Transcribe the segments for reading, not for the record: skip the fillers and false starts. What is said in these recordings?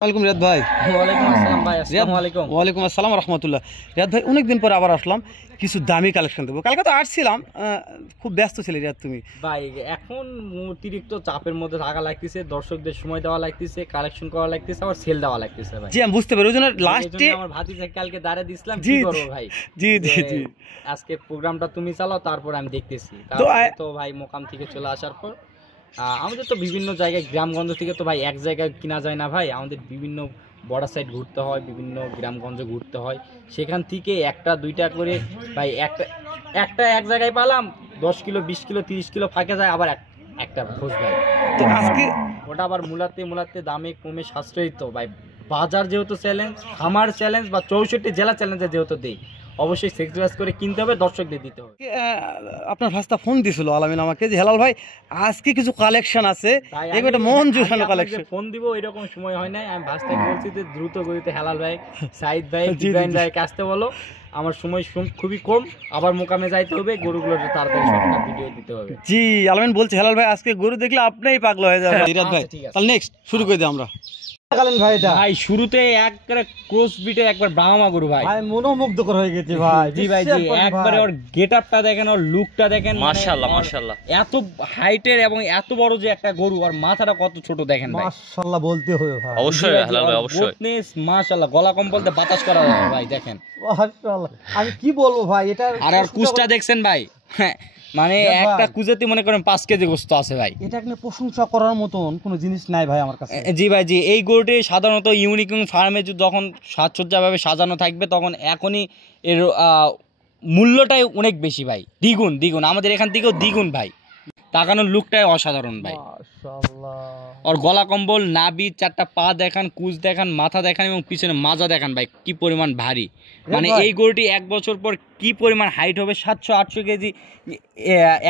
ওয়ালাইকুম রিয়াদ ভাই। ওয়ালাইকুম আসসালাম ভাই। আসসালামু আলাইকুম। ওয়ালাইকুম আসসালাম রাহমাতুল্লাহ। রিয়াদ ভাই, অনেক দিন পরে আবার আসলাম, কিছু দামি কালেকশন দেবো। কালকে তো আসছিলাম, খুব ব্যস্ত ছিলে রিয়াদ তুমি। ভাই এখন অতিরিক্ত চাপের মধ্যে থাকা লাগতেছে, দর্শকদের সময় দেওয়া লাগতেছে, কালেকশন করা লাগতেছে, আবার সেল দেওয়া লাগতেছে ভাই। জি আমি বুঝতে পারি, ওই জন্য লাস্টে আমার ভাতিজা কালকে দাঁড়া দিছিলাম জি কি করব ভাই। জি জি জি আজকে প্রোগ্রামটা তুমি চালাও, তারপর আমি দেখতেছি। তো ভাই মোকাম থেকে চলে আসার পর আমাদের তো বিভিন্ন জায়গায় গ্রামগঞ্জ থেকে তো ভাই এক জায়গায় কিনা যায় না ভাই, আমাদের বিভিন্ন বর্ডার সাইড ঘুরতে হয়, বিভিন্ন গ্রামগঞ্জে ঘুরতে হয়, সেখান থেকে একটা দুইটা করে ভাই একটা এক জায়গায় পালাম 10 কিলো 20 কিলো 30 কিলো ফাঁকে যায়, আবার একটা খোঁজ ভাই। তো আজকে ওটা আবার মূলাতে দামে কমে সাশ্রয়ী তো ভাই। বাজার যেহেতু চ্যালেঞ্জ, খামার চ্যালেঞ্জ বা 64 জেলা চ্যালেঞ্জে যেহেতু দিই, অবশ্যই সেক্রিফাইস করে কিনতে হবে, দর্শকদের দিতে হবে। আপনার ভাস্তা ফোন দিছিল আলামিন আমাকে যে হেলাল ভাই আজকে কিছু কালেকশন আছে, একটা মন জুড়ানো কালেকশন। ফোন দিব এরকম সময় হয় নাই, আমি ভাস্তাকে বলছি যে দ্রুত গতিতে হেলাল ভাই, সাইদ ভাই, ইব্রাহিম ভাইকে আসতে বলো, আমার সময় খুবই কম, আবার মোকামে যাইতে হবে, গরুগুলোর তাড়াতাড়ি সবটা ভিডিও দিতে হবে। জি আলামিন বলছে হেলাল ভাই আজকে গরু দেখলে আপনিই পাগল হয়ে যাবেন। রিয়াদ ভাই তাহলে নেক্সট শুরু করে দিই আমরা। ভাই এটা ভাই শুরুতে একবারে ক্রস বিটে একবার ব্রাহ্মা গরু ভাই, ভাই মনোমুগ্ধকর হয়ে গেছে ভাই। জি ভাই জি, একবারে ওর গেটআপটা দেখেন, ওর লুকটা দেখেন, মাশাআল্লাহ মাশাআল্লাহ, এত হাইটের এবং এত বড় যে একটা গরু, আর মাথাটা কত ছোট দেখেন ভাই, মাশাআল্লাহ বলতে হবে ভাই। অবশ্যই হেলাল ভাই অবশ্যই মাশাআল্লাহ, গলা কম্বলতে বাতাস করা যায় ভাই, দেখেন মাশাআল্লাহ। আমি কি বলবো ভাই, এটা আর কুচটা দেখছেন ভাই, হ্যাঁ মানে একটা কুজেতে মনে করেন 5 কেজি গোস্ত আছে ভাই। এটা কিন্তু প্রশংসা করার মতন কোনো জিনিস নাই ভাই আমার কাছে। জি ভাই জি, এই গরুটি সাধারণত ইউনিক ফার্মে যখন সাজসজ্জাভাবে সাজানো থাকবে, তখন এখনই এর মূল্যটাই অনেক বেশি ভাই, দ্বিগুণ আমাদের এখান থেকেও দ্বিগুণ ভাই। তাকানোর লুকটাই অসাধারণ ভাই, মাশাআল্লাহ। ওর গলা কম্বল, নাভি, 4টা পা দেখান, কুচ দেখান, মাথা দেখান এবং পিছনে মাজা দেখান ভাই, কি পরিমাণ ভারী। মানে এই গরুটি 1 বছর পর কি পরিমাণ হাইট হবে, 700-800 কেজি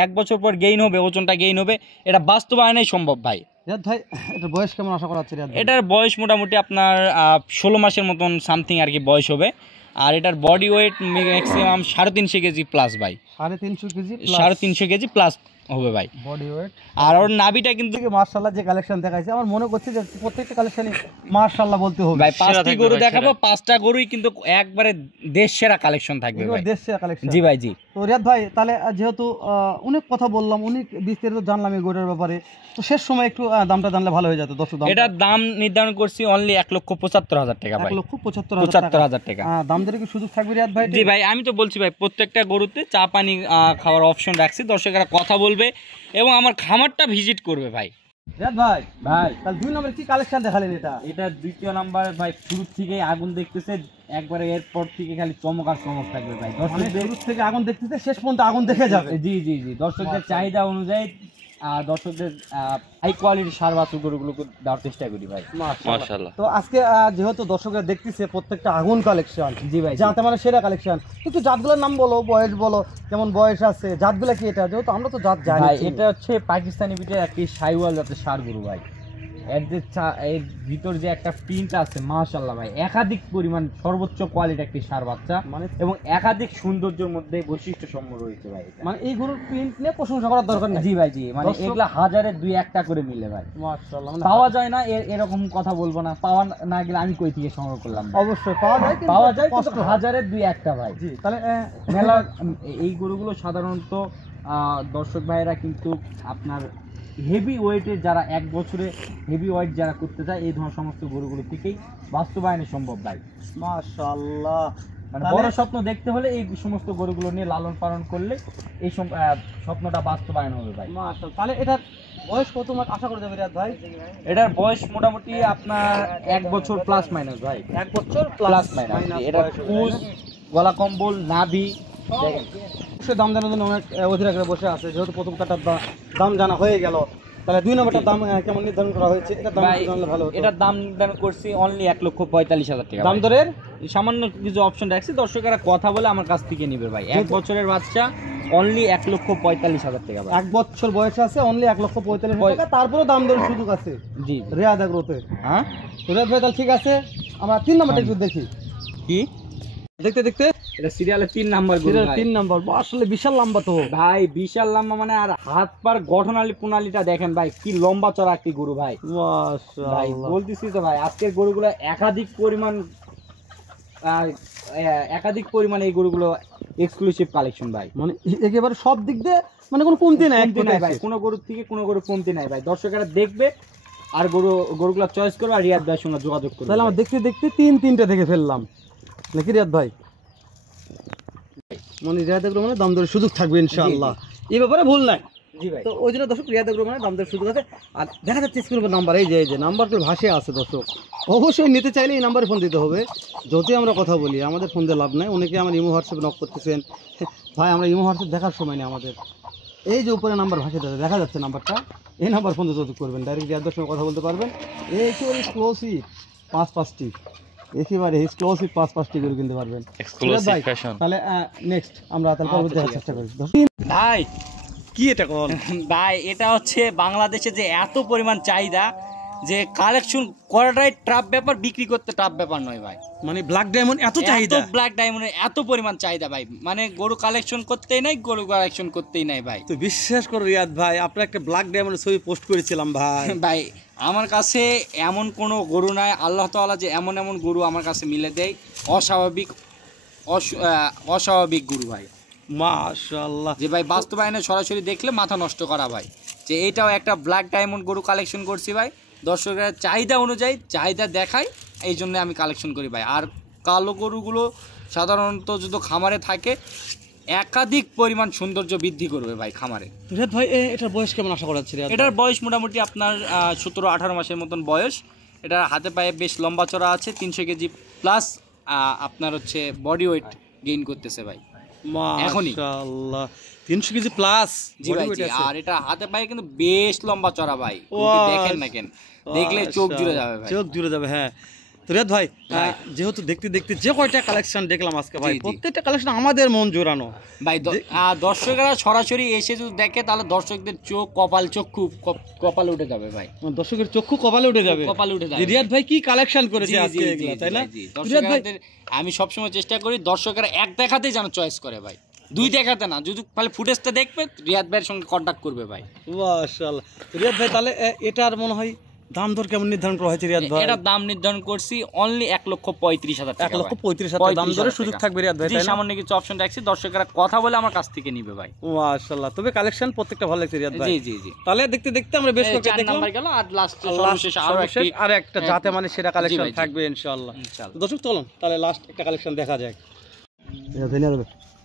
1 বছর পর গেইন হবে, ওজনটা গেইন হবে, এটা বাস্তবায়নেই সম্ভব ভাই। রিয়াদ ভাই এটার বয়স কেমন আশা করা হচ্ছে রিয়াদ ভাই? এটার বয়স মোটামুটি আপনার 16 মাসের মতন সামথিং আর কি বয়স হবে। আর এটার body weight maximum 350 KG plus ভাই, 350 কেজি 350 কেজি প্লাস হবে ভাই বডি ওয়েট। আর ওর নাভিটা কিন্তু মাশাআল্লাহ যে কালেকশন দেখাইছে আমার মনে করছে যে প্রত্যেকটা কালেকশনই মাশাআল্লাহ বলতে হবে ভাই। 5টি গরু দেখাবো, 5টা গরুই কিন্তু একবারে দেশ সেরা কালেকশন থাকবে ভাই, দেশ সেরা কালেকশন। জি ভাই জি। তো রিয়াদ ভাই তাহলে যেহেতু অনেক কথা বললাম, অনেক বিস্তারিত জানলাম এই গরুর ব্যাপারে, তো শেষ সময় একটু দামটা জানলে ভালো হয়ে যেত। দর্শক এটার দাম নির্ধারণ করছি অনলি 1,75,000 টাকা ভাই, 1,75,000 টাকা। দাম ধরে কি সুযোগ থাকবে রিয়াদ ভাই? জি ভাই, আমি তো বলছি ভাই প্রত্যেকটা গরুতে চা পানি খাওয়ার অপশন রাখছি, দর্শকেরা কথা বলবে এবং আমার খামারটা ভিজিট করবে ভাই। রিয়াদ ভাই তাহলে 2 নম্বরে কি কালেকশন দেখালেন? এটা 2য় নাম্বার ভাই, শুরু থেকে আগুন দেখতেছে একবারে, এরপর থেকে খালি চমক আর চমক থাকবে ভাই। দর্শকদের শুরু থেকে আগুন দেখতেছে, শেষ পর্যন্ত আগুন দেখে যাবে। জি জি জি, দর্শকদের চাহিদা অনুযায়ী দর্শকদের হাই কোয়ালিটির সার বাছুর গরুগুলোকে দেওয়ার চেষ্টা করি ভাই। মাশাআল্লাহ। তো আজকে যেহেতু দর্শকরা দেখতেছে প্রত্যেকটা আগুন কালেকশন, জি ভাই জানতে মানে সেরা কালেকশন, একটু জাতগুলোর নাম বলো, বয়স বলো, কেমন বয়স আছে, জাতগুলো কি? এটা যেহেতু আমরা তো জাত জানি ভাই, এটা হচ্ছে পাকিস্তানি বিটের একটি শাইওয়াল জাতের ষাঁড় গরু ভাই। এর ভিতর যে একটা প্রিন্ট আছে মাশাআল্লাহ ভাই, একাধিক পরিমাণ সর্বোচ্চ কোয়ালিটি একটি ষাঁড় বাচ্চা, মানে এবং একাধিক সৌন্দর্যের মধ্যে বৈশিষ্ট্য সম্পন্ন রয়েছে ভাই। মানে এই গরুর প্রিন্ট নিয়ে প্রশংসা করার দরকার নেই। জি ভাই জি, মানে এগুলা হাজারে 2-1টা করে মিলে ভাই, মাশাআল্লাহ। পাওয়া যায় না এরকম কথা বলবো না, পাওয়া না গেলে আমি কই থেকে সংগ্রহ করলাম? অবশ্যই পাওয়া যায়, কিন্তু হাজারে 2-1টা ভাই। জি তাহলে মেলা এই গরুগুলো সাধারণত দর্শক ভাইয়েরা কিন্তু আপনার হেভি ওয়েটের, যারা 1 বছরে হেভি ওয়েট যারা করতে চায়, এই ধরনের সমস্ত গরুগুলো থেকেই বাস্তবায়নে সম্ভব ভাই। মাশাআল্লাহ। মানে বড় স্বপ্ন দেখতে হলে এই সমস্ত গরুগুলো নিয়ে লালন পালন করলে এই স্বপ্নটা বাস্তবায়ন হবে ভাই। মাশাআল্লাহ। তাহলে এটার বয়স কত মাস আশা করা যাবে রিয়াদ ভাই? এটার বয়স মোটামুটি আপনার 1 বছর প্লাস মাইনাস ভাই, 1 বছর প্লাস মাইনাস। এটা কুচ, গলা কম্বল, নাভি সে দাম জানার জন্য অনেক অধীর আগ্রহে বসে আছে। যেহেতু প্রথম কাটার দাম জানা হয়ে গেল, তাহলে 2 নম্বরটার দাম কেমন নির্ধারণ করা হয়েছে? এটার দাম জানলে ভালো হতো। এটার দাম নির্ধারণ করছি অনলি 1,45,000 টাকা। দাম দরের সামান্য কিছু অপশন রাখছি, দর্শকেরা কথা বলে আমার কাছ থেকে নিবে ভাই। 1 বছরের বাচ্চা অনলি 1,45,000 টাকা ভাই। 1 বছর বয়স আছে, অনলি 1,45,000 টাকা। তারপরে দাম দরের সুযোগ আছে জি রিয়াদ এগ্রোতে। হ্যাঁ রিয়াদ ভাই তাহলে ঠিক আছে, আমরা 3 নম্বরটা একটু দেখি। কি দেখতে দেখতে এটা সিরিয়ালে 3 নাম্বার গরু ভাই। 3 নাম্বার, আসলে বিশাল লম্বা তো ভাই, বিশাল লম্বা মানে, আর হাত পার গঠনালী প্রণালীটা দেখেন ভাই, কি লম্বা চড়া একটি গরু ভাই। ভাই মাশাআল্লাহ, বলতেছি তো ভাই, আজকের গরুগুলো একাধিক পরিমাণ এই গরুগুলো এক্সক্লুসিভ কালেকশন ভাই। মানে একেবারে সব দিক দিয়ে মানে কোনো কমতি নাই, কমতি নাই ভাই, কোনো গরুর থেকে কোনো গরু কমতি নাই ভাই। দর্শকেরা দেখবে আর গরুগুলো চয়েস করবে আর রিয়াদ ভাইয়ের সঙ্গে যোগাযোগ করবে। তাহলে আমরা দেখতে দেখতে তিনটা দেখে ফেললাম নাকি রিয়াদ ভাই? মানে রিয়াদ এগ্রো মানে দাম দরের সুযোগ থাকবে ইনশাআল্লাহ, এই ব্যাপারে ভুল নাই। জি ভাই, তো ওই জন্য দর্শক রিয়াদ এগ্রো মানে দাম দরের সুযোগ আছে। আর দেখা যাচ্ছে স্ক্রিনের নাম্বার, এই যে নাম্বারগুলো ভাসে আছে দর্শক, অবশ্যই নিতে চাইলে এই নাম্বারে ফোন দিতে হবে। যদি আমরা কথা বলি আমাদের ফোন দিয়ে লাভ নাই, অনেকে আমার ইমো হোয়াটসঅ্যাপে নক করতেছেন, ভাই আমরা ইমো হোয়াটসঅ্যাপ দেখার সময় নেই আমাদের। এই যে উপরে নাম্বার ভাসে দেখা যাচ্ছে নাম্বারটা, এই নাম্বার ফোন দিয়ে যোগাযোগ করবেন, ডাইরেক্ট রিয়াদের সঙ্গে কথা বলতে পারবেন। একেবারে এক্সক্লুসিভ 5-5টি, একেবারে এক্সক্লুসিভ 5-5টি করে কিনতে পারবেন। Exclusive fashion. তাহলে নেক্সট আমরা তাহলে পরবর্তী দেখার চেষ্টা করি। ভাই কি এটা কোন ভাই, এটা হচ্ছে বাংলাদেশে যে এত পরিমাণ চাহিদা, যে কালেকশন করাটাই ট্রাপ ব্যাপার, বিক্রি করতে ট্রাপ ব্যাপার নয় ভাই। মানে ব্ল্যাক ডায়মন্ড এত চাহিদা, ব্ল্যাক ডায়মন্ডের এত পরিমাণ চাহিদা ভাই, মানে গরু কালেকশন করতেই নাই, গরু কালেকশন করতেই নাই ভাই। তো বিশ্বাস করো রিয়াদ ভাই, আপনার একটা ব্ল্যাক ডায়মন্ডের ছবি পোস্ট করেছিলাম ভাই। ভাই আমার কাছে এমন কোনো গরু নাই, আল্লাহ তাআলা যে এমন এমন গরু আমার কাছে মিলে দেয়, অস্বাভাবিক গরু ভাই। মাশাআল্লাহ, যে ভাই বাস্তবায়নে সরাসরি দেখলে মাথা নষ্ট করা ভাই, যে এইটাও একটা ব্ল্যাক ডায়মন্ড গরু কালেকশন করছি ভাই। দর্শকের চাহিদা অনুযায়ী চাহিদা দেখাই, এই জন্য আমি কালেকশন করি ভাই। আর কালো গরুগুলো সাধারণত যদি খামারে থাকে একাধিক পরিমাণ সৌন্দর্য বৃদ্ধি করবে ভাই খামারে। রিয়াদ ভাই এটার বয়স কেমন আশা করা যাচ্ছে? এটার বয়স মোটামুটি আপনার 17-18 মাসের মতন বয়স। এটা হাতে পায়ে বেশ লম্বা চড়া আছে, 300 কেজি প্লাস আপনার হচ্ছে বডি ওয়েট গেইন করতেছে ভাই এখনই। মাশাআল্লাহ, 300 কেজি প্লাস। জি ভাই, আর এটা হাতে পায়ে কিন্তু বেশ লম্বা চড়া ভাই, দেখেন না কেন, দেখলে চোখ জুড়ে যাবে ভাই, চোখ জুড়ে যাবে। হ্যাঁ তো রিয়াদ ভাই, যেহেতু দেখতে দেখতে যে কয়টা কালেকশন দেখলাম আজকে ভাই, প্রত্যেকটা কালেকশন আমাদের মন জোড়ানো ভাই। দর্শকরা সরাসরি এসে যদি দেখে তাহলে দর্শকদের চোখ চক্ষু কপালে উঠে যাবে ভাই, দর্শকের চক্ষু কপালে উঠে যাবে, কপালে উঠে যাবে। রিয়াদ ভাই কি কালেকশন করেছে আজকে এগুলা, তাই না? দর্শকদের আমি সবসময় চেষ্টা করি দর্শকেরা এক দেখাতেই যেন চয়েস করে ভাই, 2 দেখাতে না, যদি খালি ফুটেজটা দেখবে রিয়াদ ভাইয়ের সঙ্গে কন্ট্যাক্ট করবে ভাই। মাশাআল্লাহ, রিয়াদ ভাই তাহলে এটার মনে হয় দাম দর কেমন নির্ধারণ করা হয়েছে রিয়াদ ভাই? এটার দাম নির্ধারণ করছি অনলি 1,35,000 টাকা। 1,35,000 দাম দরের সুযোগ থাকবে রিয়াদ ভাই, তাই না? সামান্য কিছু অপশন রাখছি, দর্শকরা কথা বলে আমার কাছ থেকে নিবে ভাই। মাশাআল্লাহ, তবে কালেকশন প্রত্যেকটা ভালো লাগছে রিয়াদ ভাই। জি জি জি, তাহলে দেখতে দেখতে আমরা বেশ কয়েকটা 4 দেখলাম, নাম্বার গেল, আর লাস্ট সর্বশেষ আর একটা যাতে মানে সেটা কালেকশন থাকবে ইনশাআল্লাহ। দর্শক চলুন তাহলে লাস্ট একটা কালেকশন দেখা যাক।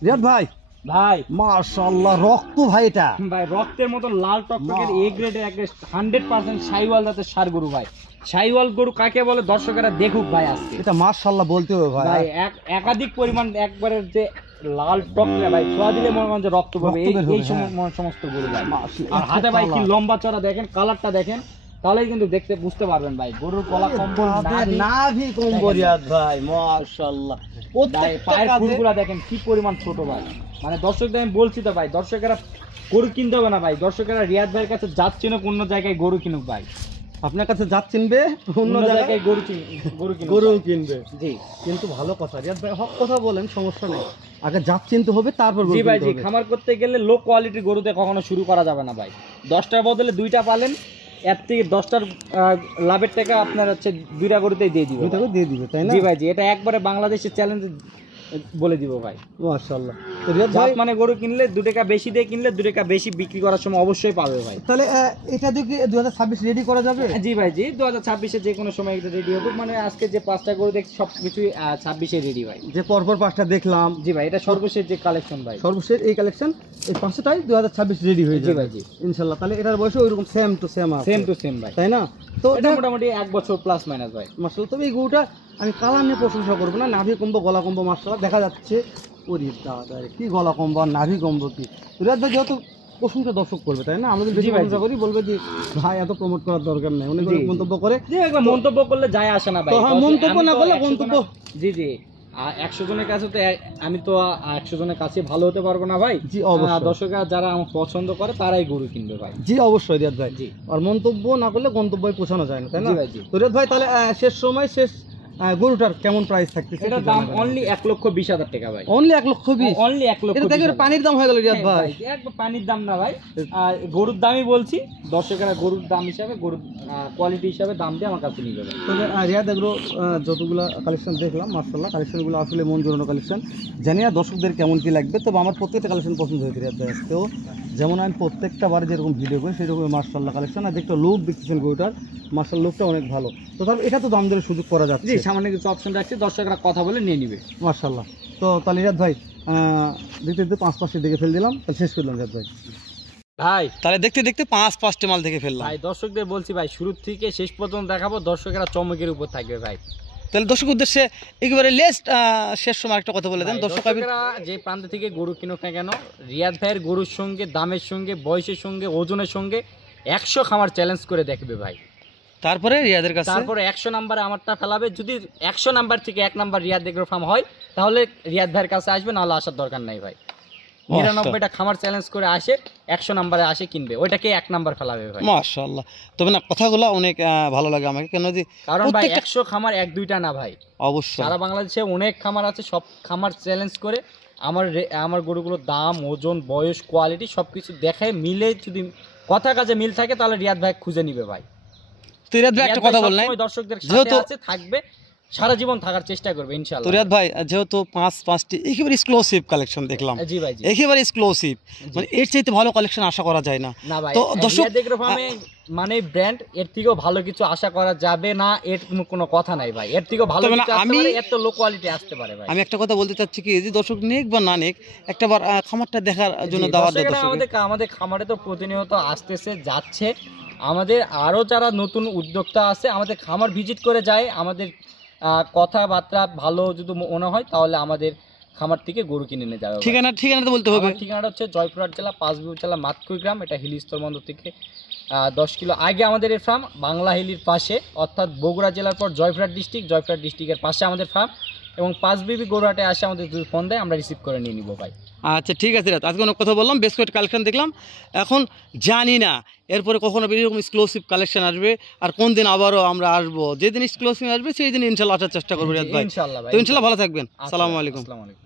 রিয়াদ ভাই, ভাই মাশাআল্লাহ, রক্ত ভাই, এটা ভাই রক্তের মতো লাল টকটকের এ গ্রেডের একটা 100% শাইওয়াল জাতের ষাঁড় গরু ভাই। শাইওয়াল গরু কাকে বলে দর্শকেরা দেখুক ভাই আজকে। এটা মাশাআল্লাহ বলতে হবে ভাই, ভাই একাধিক পরিমাণ একবারের যে লাল টকটকে ভাই, ছোঁয়া দিলে মনে করেন যে রক্ত পাবে, এই সমস্ত গরু ভাই। আর হাতে ভাই কি লম্বা চড়া দেখেন, কালারটা দেখেন, তাহলেই কিন্তু দেখতে বুঝতে পারবেন ভাই গরুর গলা কম্বল নাভি কম্বল রিয়াদ ভাই, মাশাআল্লাহ। পায়ের ফুলগুলা দেখেন কি পরিমাণ ছোট ভাই। মানে দর্শকদের আমি বলছি তো ভাই, দর্শকেরা গরু কিনতে হবে না ভাই, দর্শকেরা রিয়াদ ভাইয়ের কাছে যাচ্ছে না, অন্য জায়গায় গরু কিনুক ভাই। আপনার কাছে জাত চিনবে, অন্য জায়গায় গরু কিনবে। জি, কিন্তু ভালো কথা রিয়াদ ভাই, হক কথা বলেন, সমস্যা নেই, আগে জাত চিনতে হবে তারপর গরু। জি ভাই, জি, খামার করতে গেলে লো কোয়ালিটির গরুতে কখনো শুরু করা যাবে না ভাই। 10টার বদলে 2টা পালেন, এর থেকে 10টার লাভের টাকা আপনার হচ্ছে 2টা গরুতেই দিয়ে দিবে, তাই না? জি ভাই, জি, এটা একবারে বাংলাদেশের চ্যালেঞ্জ বলে দিব ভাই। মাশাআল্লাহ, তো রিয়াদ ভাই মানে গরু কিনলে 2 টাকা বেশি দিয়ে কিনলে 2 টাকা বেশি বিক্রি করার সময় অবশ্যই পাবে ভাই। তাহলে এটা দিয়ে 2026 রেডি করা যাবে? জি ভাই, জি, 2026-এ যে কোনো সময় এটা রেডি হবে। মানে আজকে যে 5টা গরু দেখছি সবকিছুই 26-এ রেডি ভাই। যে পরপর 5টা দেখলাম, জি ভাই, এটা সর্বশেষ যে কালেকশন ভাই, সর্বশেষ এই কালেকশন, এই 5টাই 2026 রেডি হয়ে যাবে। জি ভাই, জি, ইনশাআল্লাহ। তাহলে এটার বয়স ওইরকম সেম টু সেম ভাই, তাই না? তো এটা মোটামুটি 1 বছর প্লাস মাইনাস ভাই। মাশাআল্লাহ, তবে এই গরুটা আমি কালার নিয়ে প্রশংসা করবো না, নাভি কম্বো গলা কম্বো মাশাআল্লাহ দেখা যাচ্ছে। ওরে দাদা, কি গলা কম্বো আর নাভি কম্বো কি! রিয়াদ ভাই যেহেতু প্রশংসা দর্শক করবে, তাই না? আমাদের বেশি প্রশংসা করি, বলবে যে ভাই এত প্রমোট করার দরকার নেই, অনেক মন্তব্য করে। জি, একবার মন্তব্য করলে যায় আসে না ভাই, মন্তব্য না করলে গন্তব্য। জি জি, 100 জনের কাছে তো আমি তো 100 জনের কাছে ভালো হতে পারবো না ভাই। জি অবশ্যই, দর্শকরা যারা আমার পছন্দ করে তারাই গরু কিনবে ভাই। জি অবশ্যই রিয়াদ ভাই, জি, আর মন্তব্য না করলে গন্তব্যে পৌঁছানো যায় না, তাই না? জি ভাই, জি। তো রিয়াদ ভাই তাহলে শেষ সময় শেষ গরুটার কেমন প্রাইস থাকতেছে? এটার দাম অনলি 1,20,000 টাকা ভাই। অনলি 1,20,000? অনলি 1,20,000। এটা দেখে পানির দাম হয়ে গেল রিয়াদ ভাই। একবার পানির দাম না ভাই, গরুর দামই বলছি, দর্শকেরা গরুর দাম হিসাবে, গরুর কোয়ালিটি হিসাবে দাম দিয়ে আমার কাছে নিয়ে যাবে। তবে রিয়াদ এগুলো যতগুলো কালেকশন দেখলাম মাশাআল্লাহ, কালেকশনগুলো আসলে মন জোরানো কালেকশন। জানি না দর্শকদের কেমন কি লাগবে, তবে আমার প্রত্যেকটা কালেকশন পছন্দ হয়েছে রিয়াদ ভাই আজকেও। যেমন আমি প্রত্যেকটা বারে যেরকম ভিডিও করি সেরকম মাশাআল্লাহ কালেকশন। আর দেখতে লোক দেখতেছেন গরুটার, মাশাআল্লাহ লোকটা অনেক ভালো। তো তাহলে এটা তো দাম দরের সুযোগ করা যাচ্ছে। জি, সামান্য কিছু অপশন রাখছি, দর্শকরা কথা বলে নিয়ে নিবে। মাশাআল্লাহ। তো তাহলে রিয়াদ ভাই দেখতে দেখতে 5-5টি দেখে ফেল দিলাম, তাহলে শেষ করলাম রিয়াদ ভাই। ভাই তাহলে দেখতে দেখতে 5-5টি মাল দেখে ফেললাম ভাই, দর্শকদের বলছি ভাই, শুরু থেকে শেষ পর্যন্ত দেখাবো, দর্শকেরা চমকের উপর থাকবে ভাই। তাহলে দর্শক উদ্দেশ্যে একেবারে লেস্ট শেষ সময় একটা কথা বলে দেন। দর্শকেরা যে প্রান্ত থেকে গরু কিনুক না কেন, রিয়াদ ভাইয়ের গরুর সঙ্গে, দামের সঙ্গে, বয়সের সঙ্গে, ওজনের সঙ্গে 100 খামার চ্যালেঞ্জ করে দেখবে ভাই। তারপরে রিয়াদের কাছে, তারপরে 100 নাম্বারে আমারটা ফেলাবে। যদি 100 নাম্বার থেকে 1 নাম্বার রিয়াদ এগ্রো ফার্ম হয়, তাহলে রিয়াদ ভাইয়ের কাছে আসবে, নাহলে আসার দরকার নাই ভাই। 99টা খামার চ্যালেঞ্জ করে আসে, 100 নাম্বারে আসে কিনবে, ওইটাকে 1 নাম্বার ফেলাবে ভাই। মাশাআল্লাহ। তবে না কথাগুলো অনেক ভালো লাগে আমাকে, কেন যে কারণ ভাই 100 খামার 1-2টা না ভাই, অবশ্যই সারা বাংলাদেশে অনেক খামার আছে, সব খামার চ্যালেঞ্জ করে আমার গরুগুলোর দাম, ওজন, বয়স, কোয়ালিটি সবকিছু দেখায়, মিলে যদি কথা কাজে মিল থাকে, তাহলে রিয়াদ ভাই খুঁজে নিবে ভাই। তো রিয়াদ ভাই একটা কথা বললেন, দর্শকদের সাথে আছে, থাকবে, সারা জীবন থাকার চেষ্টা করবে ইনশাআল্লাহ। তো রিয়াদ ভাই যেহেতু 5-5টি একেবারে এক্সক্লুসিভ কালেকশন দেখলাম, জি ভাই, জি একেবারে এক্সক্লুসিভ, মানে এর চাইতে ভালো কালেকশন আশা করা যায় না। না ভাই, তো দর্শক রিয়াদ এগ্রো ফার্মে মানে ব্র্যান্ড, এর থেকেও ভালো কিছু আশা করা যাবে না, এর কোনো কথা নাই ভাই। এর থেকেও ভালো কিছু আসতে পারে, এত লো কোয়ালিটি আসতে পারে ভাই। আমি একটা কথা বলতে চাচ্ছি কি, যে দর্শক নেক বা না নেক, একটাবার খামারটা দেখার জন্য দাওয়াত দেন দর্শক। আমাদের খামারে তো প্রতিনিয়ত আসতেছে, যাচ্ছে। আমাদের আরো যারা নতুন উদ্যোক্তা আছে, আমাদের খামার ভিজিট করে যায়, আমাদের কথাবার্তা ভালো যদি মনে হয়, তাহলে আমাদের খামার থেকে গরু কিনে নিয়ে যাবে। ঠিকানা তো বলতে হবে। ঠিকানাটা হচ্ছে জয়পুরহাট জেলা, পাঁচবিবি জেলা, মাতকুই গ্রাম। এটা হিলি স্থলবন্দর থেকে 10 কিলো আগে আমাদের এই ফার্ম, বাংলা হিলির পাশে, অর্থাৎ বগুড়া জেলার পর জয়পুরহাট ডিস্ট্রিক্টের পাশে আমাদের ফার্ম। এবং পাঁচবিবি গরুহাটে আসে, আমাদের যদি ফোন দেয়, আমরা রিসিভ করে নিয়ে নিব ভাই। আচ্ছা ঠিক আছে, আজকে অনেক কথা বললাম, বেশ কয়েকটা কালেকশন দেখলাম। এখন জানি না এরপরে কখনো এরকম এক্সক্লুসিভ কালেকশন আসবে, আর কোন দিন আবারও আমরা আসবো। যেদিন এক্সক্লুসিভ আসবে সেই দিন ইনশাল্লাহ আসার চেষ্টা করবো রিয়াদ ভাই। ইনশাআল্লাহ ভাই। তো ইনশাল্লাহ ভালো থাকবেন। আসসালামু আলাইকুম। আসসালামু আলাইকুম।